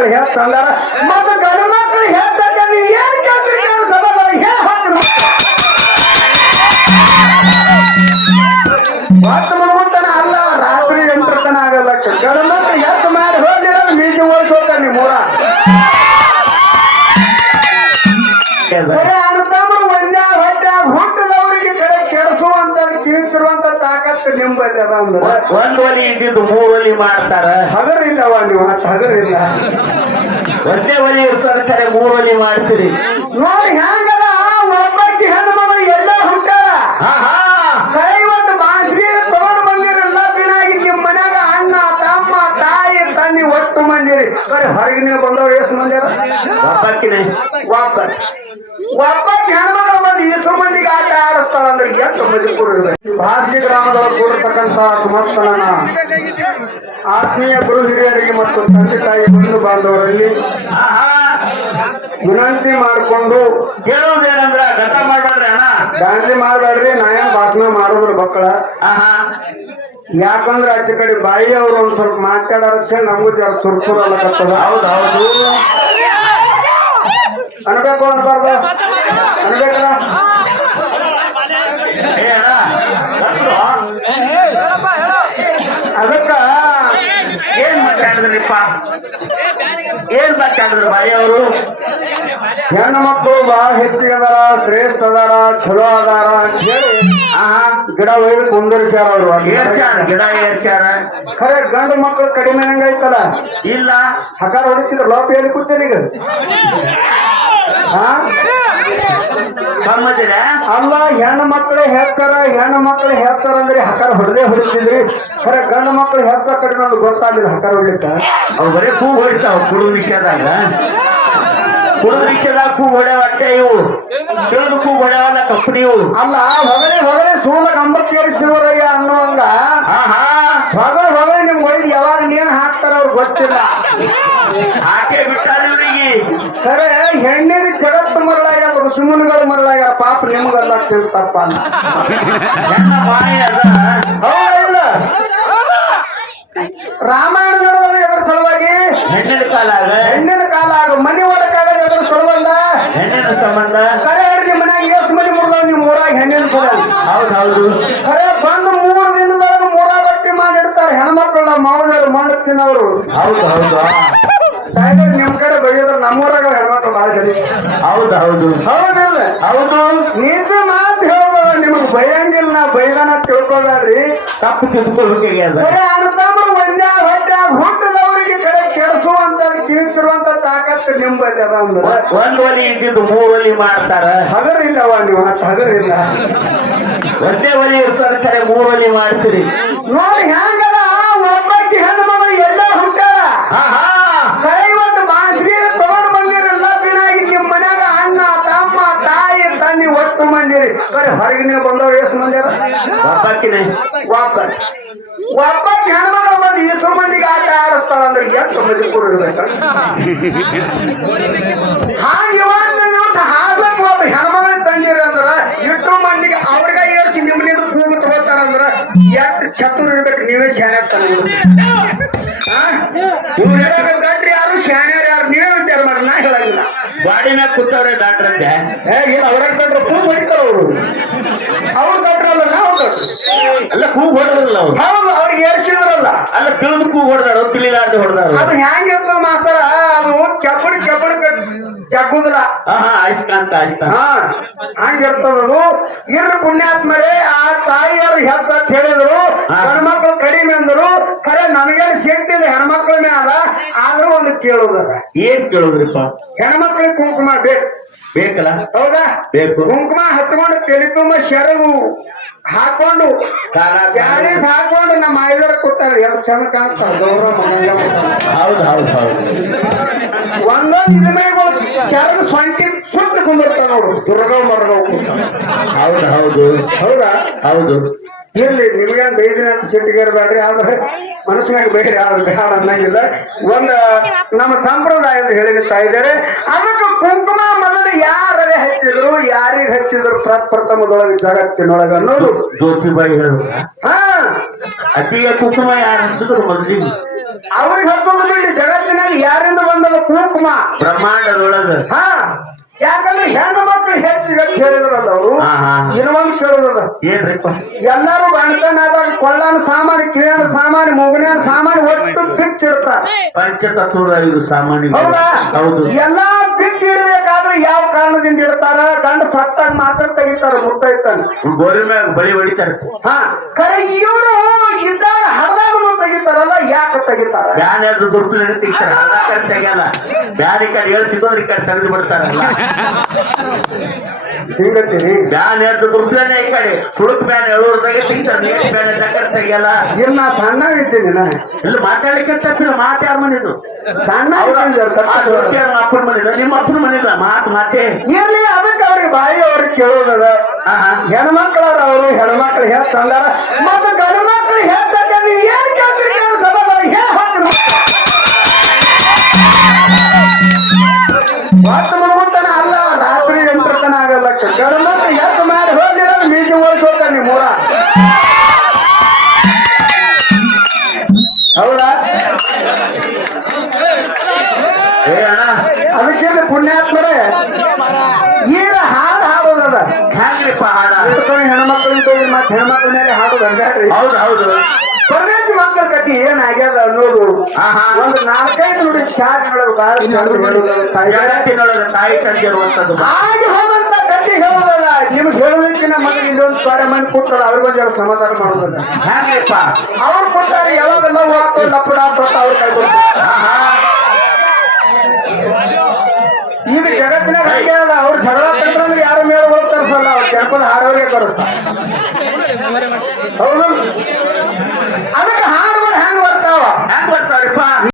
ಮಕ್ಳು ಹೆಚ್ಚ ಮತ್ತು ಗಂಡು ಮಕ್ಕಳು ಹೇಳ್ತಂದ್ರೆ ನೀವು ಏನು ಕೇಳ್ತೀರಿ ಕೇಳಿ ಸಭಾದೊಳಗೆ ಹೇಳ ಹಾಕ್ತೀನಿ ಮತ್ತ ಮಗುತನ ಅಲ್ಲ, ರಾತ್ರಿ ಎಂಟರ ತನ ಆಗಲ್ಲ. ಗಂಡು ಮಕ್ಕಳು ಹೆಚ್ಚ ಮಾಡಿ ಹೋಗಿಲ್ಲ ಮೀಸಿ ಓಡಿಸೋತಾರೆ ನೀವು ಊರ ಅದ ಅಂದ್ರೆ? ಒಂದ್ ಒಲಿ ಇದ್ದಿದ್ದು ಮೂರ್ ಒಲಿ ಮಾಡ್ತಾರ ಹಗರ್ ನೀವು ಹಗರ್ ಇಲ್ಲ. ಒಂದೇ ಒಲಿ ಇರ್ತಾರ ಖರೆ ಮೂರ್ ಒಲಿ ಮಾಡ್ತೀರಿ. ನೋಡಿ ಹ್ಯಾಂಗಲ್ಲ ಒಬ್ಬಕ್ಕಿ ಹೆಣ್ಣು ಮಗಳು ಎಲ್ಲ ಹುಟ್ಟಾರ ಕೈ ಒಂದು ಬಾಸಿಗೆ ತಗೊಂಡು ಬಂದಿರಲ್ಲ ಬಿನಾಗಿ ನಿಮ್ ಮನ್ಯಾಗ ಅಣ್ಣ ತಮ್ಮ ತಾಯಿ ತನ್ನಿ ಒಟ್ಟು ಮಂದಿರಿ. ಬರೀ ಹೊರಗೆ ನೀವು ಬಂದವ್ರು ಎಷ್ಟು ಮಂದಿರ ಒಬ್ಬಾಕಿನೇ. ವಾಪಸ್ ಒಬ್ಬಾಕಿ ಹೆಣ್ಮಗಳು ಬಂದು ಇಷ್ಟು ಮಂದಿಗೆ ಆಟ ಆಡಿಸ್ತಾಳ ಅಂದ್ರೆ ಎಷ್ಟು ಮಜಪುರ ಭಾಸ್ಗಿ ಗ್ರಾಮದವರು ಕೂಡಿರ್ತಕ್ಕಂಥ ಸುಮಸ್ತನ ಆತ್ಮೀಯ ಗುರು ಹಿರಿಯರಿಗೆ ಮತ್ತು ತಂದೆ ತಾಯಿ ಬಂಧು ಬಾಂಧವರಲ್ಲಿ ವಿನಂತಿ ಮಾಡಿಕೊಂಡು ಕೇಳೋದೇನಂದ್ರ ಗತ ಮಾಡ್ಬೇಡ್ರಿ ಅಣ್ಣ. ದಾಂಡ್ಲಿ ಮಾಡಬೇಡ್ರಿ ನಾ ಏನ್ ಭಾಷಣ ಮಾಡಿದ್ರು ಮಕ್ಕಳ. ಯಾಕಂದ್ರೆ ಆಚೆ ಕಡೆ ಬಾಯಿ ಅವ್ರು ಒಂದ್ ಸ್ವಲ್ಪ ಮಾತಾಡೋರಕ್ಕೆ ನಮಗೂ ಜರ ಸುರ್ಸುರ್ ಅಲ್ಲಕತ್ತದ ಹೌದು ಹೌದು ಅನ್ಬೇಕು ಅನ್ಬಾರ್ದು ಅನ್ಬೇಕಲ್ಲ. ಅದಕ್ಕ ಏನ್ ಮಾತಾಡಿದ್ರಿಪ್ಪ? ಏನ್ ಮಾತಾಡಿದ್ರು ಬಾಯಿ ಅವರು? ಹೆಣ್ಣು ಮಕ್ಕಳು ಬಹಳ ಹೆಚ್ಚಿಗೆ ಅದಾರ ಶ್ರೇಷ್ಠ ಅದಾರ ಚಲೋ ಅದಾರ ಅಂತ ಹೇಳಿ ಆ ಗಿಡ ಒಯ್ದು ಕುಂದರ್ಸ್ಯಾರ ಅವ್ರು. ಏರ್ಸ್ಯಾರ ಗಿಡ ಏರ್ಸ್ಯಾರ. ಖರೆ ಗಂಡು ಮಕ್ಕಳು ಕಡಿಮೆ ಐತಲ್ಲ? ಇಲ್ಲ. ಹಕಾರ ಹೊಡಿತಿದ್ರ ಲೋಪಿಯಲ್ಲಿ ಕೂತೇನೆ ಈಗ. ಅಲ್ಲ ಹೆಣ್ಣು ಮಕ್ಕಳು ಹೆಚ್ಚಾರ ಹೆಣ್ಣು ಮಕ್ಕಳು ಹೆಚ್ಚಾರ ಅಂದ್ರೆ ಹಕಾರ ಹೊಡೆದೇ ಹೊಡಿತಿದ್ರಿ. ಖರೆ ಗಂಡು ಮಕ್ಕಳು ಹೆಚ್ಚ ಕಡಿಮೆ ಅಂದ್ರೆ ಗೊತ್ತಾಗಲಿಲ್ಲ ಹಕಾರ ಹೊಡಿತ ಅವು ಬರೀ ಕೂ ಹೊಡಿತಾವ ಕುಡು ವಿಷಯದಾಗ. ಕುಡು ವಿಷಯದಾಗ ಕೂ ಹೊಡ್ಯಾವ ಅಟ್ಟೆ ಇವು. ತಿಳಿದು ಕೂ ಹೊಡ್ಯಾವಲ್ಲ ಕಂಪನಿ ಇವು. ಅಲ್ಲ ಹೊಗಲೇ ಹೊಗಲೇ ಸೂಲ ಗಂಬಕ್ಕೇರಿ ಶಿವರಯ್ಯ ಅನ್ನುವಂಗ. ಹೊಗಳೆ ಗೊತ್ತಿಲ್ಲ. ಆಕೆ ಬಿಟ್ಟಾರ ಸರ ಖರೆ ಹೆಣ್ಣಿನ ಜಗತ್ತು ಮರಳಾಗ್ಯಾರ ಋಷಿಮುನಿಗಳು ಮರಳಾಗ್ಯಾರ ಪಾಪ ನಿಮ್ಗಲ್ಲ ತಿಳ್ತಪ್ಪ ಹೆಣ್ಣ ಮಾಯ ಅದ. ಎದ್ರ ಸಲುವಾಗಿ? ಹೆಣ್ಣಿನ ಕಾಲ ಹೆಣ್ಣಿನ ಕಾಲ ಆಗ ಮನೆ ಓಡಕಾಗ ಎದ್ರ ಸಲುವಲ್ಲ ಹೆಣ್ಣಿನ ಸಂಬಂಧ. ಕರೆ ಹೇಳ್ರಿ ಮನ್ಯಾಗ ಎಷ್ಟು ಮನೆ ಮುರಿದವ್ ನಿಮ್ಮ ಊರಾಗ ಹೆಣ್ಣಿನ ಸಲ ಹೌದೌದು ಹೌದು. ಖರೆ ಬಂದು ಮೂರು ದಿನದೊಳಗೆ ಮೂರ ಬಟ್ಟೆ ಮಾಡಿಡ್ತಾರೆ ಹೆಣ್ಮಕ್ಳು. ಮಾವದವ್ರು ಮಣ್ಣು ಅವರು ಹೌದು. ಹೌದು ನಿಮ್ ಕಡೆ ಬೈಯೋದ್ರ ನಮ್ಮೂರಾಗ ಹೆಣ್ಮಕ್ಳು ಜನ ಹೌದು ಹೌದು. ಹೌದಿಲ್ಲ. ಹೌದು. ನಿಜ ಮಾತು ಹೇಳೋದ ನಿಮಗ್ ಬೈಯಂಗಿಲ್ಲ ನಾ ಬೈದಾನ ತಿಳ್ಕೊಬೇಡ್ರಿ. ತಪ್ಪು ತಿಳ್ಕೊಬೇಕಾಗ್ಯದ ಬರೀ ಅಣ್ಣತಮ್ಮರು ಒಂದೇ ಹೊಟ್ಟೆ ಹುಟ್ಟದವರಿಗೆ ಕಡೆ ಕೆಡಿಸುವಂತ ಕಿವಿತಿರುವಂತ ತಾಕತ್ತು ನಿಂಬಲ್ಲಿ ಅದ ಒಂದು ಒಂದ್ ಒಲಿ ಇದ್ದಿದ್ದು ಮೂರ್ ಒಲಿ ಮಾಡ್ತಾರ. ಹಗರ್ ಇಲ್ಲವ ನೀವು ಹಗರಿಲ್ಲ ಹಗರ್ ಇಲ್ಲ. ಒಂದೇ ಒಲಿ ಇರ್ತಾರ ಕಡೆ ಮೂರ್ ಒಲಿ ಮಾಡ್ತೀರಿ. ನೋಡಿ ಹೆಂಗದ ಒಬ್ಬಾಕಿ ಹೆಣ್ಣು ಮಗಳು ಎಲ್ಲ ಹುಟ್ಟಾರ ಒಂದು ಬಾಸಿಗೆ ತಗೊಂಡು ಬಂದಿರಲ್ಲ ಬಿನಾಗಿ ನಿಮ್ ಮನ್ಯಾಗ ಅಣ್ಣ ತಮ್ಮ ತಾಯಿ ತಂದಿ ಒಟ್ಟು ಮಂದಿರಿ. ಬರೀ ಹೊರಗೆ ನೀವು ಬಂದವ್ರು ಎಷ್ಟು ಮಂದಿರ ಒಬ್ಬಾಕಿನೇ ವಾಪಸ್. ಒಬ್ಬಾಕಿ ಹೆಣ್ಮಗಳು ಬಂದು ಇಷ್ಟು ಮಂದಿಗೆ ಆಟ ಆಡಿಸ್ತಾಳ ಅಂದ್ರೆ ಎಷ್ಟು ಮಜಪುರ ಇರ್ಬೇಕು ಹಾಗೆ ಇವತ್ತು ನೀವು ಹಾಡ್ಲಕ್ ಒಬ್ಬ ಹೆಣ್ಮಗಳ ತಂದಿರಿ ಅಂದ್ರ ಇಟ್ಟು ಮಂದಿಗೆ ಅವ್ರಿಗೆ ಏರ್ಸಿ ನಿಮ್ಮನಿಂದ ಕೂಗು ತಗೋತಾರ ಅಂದ್ರ ಎಷ್ಟು ಚತುರ್ ಇರ್ಬೇಕು ನೀವೇ ಶಾಣೆ ಇವ್ರು ಯಾರು? ಶಾಣೆ ಯಾರು? ನೀವೇ ವಿಚಾರ ಮಾಡ್ರಿ ನಾ ಹೇಳಂಗಿಲ್ಲ. ಗಾಡಿ ಮ್ಯಾಗ ಕೂತವ್ರೆ ಡಾಕ್ಟರ್ ಅಂತೆ ಏ ಇಲ್ಲ ಅವ್ರ ಕಟ್ರೆ ಕೂ ಹೊಡಿತಾರ ಅವರು. ಅವ್ರು ಅಲ್ಲ ನಾವು ಕಟ್ರು ಅಲ್ಲ ಕೂಗ್ ಹೊಡೆದ್ರಲ್ಲ ಅವ್ರು. ಹೌದು ಅವ್ರಿಗೆ ಏರ್ಸಿದ್ರಲ್ಲ. ಅಲ್ಲ ತಿಳಿದು ಕೂಗ್ ಹೊಡೆದಾರ ತಿಳಿಲಾರ್ದು ಹೊಡೆದಾರ. ಅದು ಹೆಂಗಿರ್ತದ ಮಾಸ್ತರ ಅದು ಕೆಬ್ಬಡಿ ಕೆಬ್ಬಡಿ ಜಗ್ಗುದಿಲ್ಲ. ಹಾ ಹಾ ಹಂಗಿರ್ತದದು. ಇರ್ಲಿ ಪುಣ್ಯಾತ್ಮರೇ ಆ ತಾಯಿಯರು ಹೆಚ್ಚ ಅಂತ ಹೇಳಿದ್ರು. ಹೆಣ್ಮಕ್ಳು ಕಡಿಮೆ ಅಂದ್ರು. ಖರೆ ನಮಗೇನು ಸಿಗ್ತಿಲ್ಲ ಹೆಣ್ಮಕ್ಳ ಮ್ಯಾಲ. ಆದ್ರೂ ಒಂದು ಕೇಳುದದ ಏನ್ ಕೇಳುದ್ರಿಪ್ಪ? ಹೆಣ್ಮಕ್ಳಿಗೆ ಕುಂಕುಮ ಬೇಕು. ಬೇಕಲ್ಲ? ಹೌದಾ? ಬೇಕು. ಕುಂಕುಮ ಹಚ್ಕೊಂಡು ತಲೆ ತುಂಬ ಶರಗು ಹಾಕೊಂಡು ಚಾಲೀಸ್ ಹಾಕೊಂಡು ನಮ್ಮ ಐದರ ಕೂತಾರೆ. ಎರಡು ಚಂದ ಕಾಣಿಸ್ತಾರೆ ಗೌರವ ಹೌದು ಹೌದು ಹೌದು. ಒಂದೊಂದು ಇದ್ಮೇಗಳು ಶರಗ ಸೊಂಟಿ ಸುತ್ತ ಕುಂದಿರ್ತಾರ ನೋಡು. ದುರ್ಗವ್ ಮರ್ಗವ್ ಹೌದು ಹೌದು. ಹೌದಾ? ಹೌದು. ಇರ್ಲಿ ನಿಮ್ಗೇನ್ ಬೈದಿನ ಅಂತ ಬೇಡ್ರಿ ಇರಬೇಡ್ರಿ ಆದ್ರೆ ಮನಸ್ಸಿನಾಗ ಬೇರೆ ಯಾರು ಬೇಡ ಅನ್ನಂಗಿಲ್ಲ. ಒಂದ ನಮ್ಮ ಸಂಪ್ರದಾಯ ಅಂತ ಹೇಳಿರ್ತಾ ಇದ್ದಾರೆ ಅದಕ್ಕೆ ಕುಂಕುಮ ಮೊದಲು ಯಾರೇ ಹಚ್ಚಿದ್ರು ಯಾರಿಗೆ ಹಚ್ಚಿದ್ರು ಪ್ರಪ್ರಥಮದೊಳಗೆ ಜಗತ್ತಿನೊಳಗೆ ಅನ್ನೋದು. ಜೋಶಿಬಾಯಿ ಹೇಳುವ ಹಾ. ಅತಿಯ ಕುಂಕುಮ ಯಾರು ಹಚ್ಚಿದ್ರು ಮೊದಲಿಗೆ? ಅವ್ರಿಗೆ ಹಚ್ಚೋದು ಬಿಡಿ ಜಗತ್ತಿನಲ್ಲಿ ಯಾರಿಂದ ಬಂದದ ಕುಂಕುಮ? ಬ್ರಹ್ಮಾಂಡದೊಳಗ. ಹಾ. ಯಾಕಂದ್ರೆ ಹೆಣ್ಣು ಮಕ್ಳು ಹೆಚ್ಚಿಗೆ ಹೇಳಿದ್ರಲ್ಲ ಅವರು. ಇನ್ನೊಂದು ಕೇಳಿದ್ರ ಎಲ್ಲರೂ ಗಂಟನಾದಾಗ ಕೊಳ್ಳನ ಸಾಮಾನು ಕಿಳಿಯನ ಸಾಮಾನು ಮುಗಿನ ಸಾಮಾನು ಒಟ್ಟು ಬಿಚ್ಚ ಇಡ್ತಾರೆ. ಎಲ್ಲಾ ಬಿಚ್ಚ ಇಡಬೇಕಾದ್ರೆ ಯಾವ ಕಾರಣದಿಂದ ಇಡ್ತಾರ? ಗಂಡ ಸತ್ತಾಗ ಮಾತ್ರ ತೆಗಿತಾರ ಮುಟ್ಟೈತಾನೆ ಬಳಿ ಹೊಡಿತಾರೆ. ಹಾ ಖರೆ ಇವರು ಇದ್ದಾಗ ಹಡದಾಗನು ತೆಗಿತಾರಲ್ಲ ಯಾಕೆ ತೆಗಿತಾರ? ಬ್ಯಾನ್ ದುರ್ಪು ಕಡೆ ಈ ಕಡೆ ಹೇಳ್ತಿದ್ರು ಈ ಕಡೆ ತೆಗೆದು ಬಿಡ್ತಾರಲ್ಲ. ಹಿಂಗತ್ತೀರಿ ಬ್ಯಾನ್ ಎದ್ದು ದುರ್ಪುಲನೆ ಈ ಕಡೆ. ಸುಳುಕ್ ಬ್ಯಾನ್ ಹೇಳೋರ್ದಾಗೆ ತಿಂತಾರೆ. ನೇಟ್ ಬ್ಯಾನ್ ಎದ್ದಕ್ಕಡೆ ತೆಗಿಯಲ್ಲ ಇಲ್ಲ ನಾ ಸಣ್ಣ ಇದ್ದೀನಿ ನಾ ಇಲ್ಲಿ ಮಾತಾಡ್ಲಿಕ್ಕೆ ತಪ್ಪಿಲ್ಲ ಮಾತು ಯಾರ ಮನಿದು? ಸಣ್ಣ. ಅಪ್ಪನ ಮನೇಲ ನಿಮ್ಮ ಅಪ್ಪನ ಮನೇಲ ಮಾತು ಮಾತೆ. ಇರ್ಲಿ ಅದಕ್ಕೆ ಅವ್ರಿಗೆ ಬಾಯಿ ಅವ್ರಿಗೆ ಕೇಳೋದದ. ಹೆಣ್ಮಕ್ಳವ್ರ ಅವರು ಹೆಣ್ಮಕ್ಳು ಹೇಳ್ತಾರ ಮತ್ತೆ ಗಂಡು ಮಕ್ಳು ಹೆಚ್ಚ ನೀವು ಏನ್ ಕೇಳ್ತೀರಿ? ಹೆಣ್ಮಕ್ಳ ಮೇಲೆ ಹಾಡೋದು ಹಂಗಾಡ್ರಿ ಹೌದು ಹೌದು. ಪರದೇಶಿ ಮಕ್ಕಳ ಕತಿ ಏನಾಗ್ಯದ ಅನ್ನೋದು ಆಹಾ. ಒಂದು ನಾಲ್ಕೈದು ನುಡಿ ಚಾರ್ಜ್ನೊಳಗೆ ಬಹಳ ಚಂದ ಹೇಳೋದು ತಾಯಿ. ಹೋದಂತ ಕಟ್ಟಿ ಹೇಳೋದಲ್ಲ ನಿಮ್ಗೆ ಹೇಳೋದಕ್ಕಿಂತ ಮೊದಲು ಇಲ್ಲೊಂದು ಸಾರೆ ಮಂದಿ ಕೂತಾರ ಅವ್ರಿಗೊಂದು ಸಮಾಧಾನ ಮಾಡೋದಲ್ಲ. ಹ್ಯಾಂಗಪ್ಪ ಅವ್ರು ಕೂತಾರೆ ಯಾವಾಗೆಲ್ಲ ಹಾಕೊಂಡು ಅಪ್ಪಡ ಅಂತ ಅವ್ರು ಕೈ ಕೊಡ್ತಾರೆ. ಆಹಾ. ಈಗ ಜಗತ್ತಿನ ಹಾಗೆ ಅದ ಅವ್ರು ಜಗಳ ತೆಗೆದ್ರೆ ಯಾರು ಜನಪದ ಹಾಡೋರಿಗೆ ಕರೆಸ್ತಾರೆ ಹೌದು. ಅದಕ್ಕೆ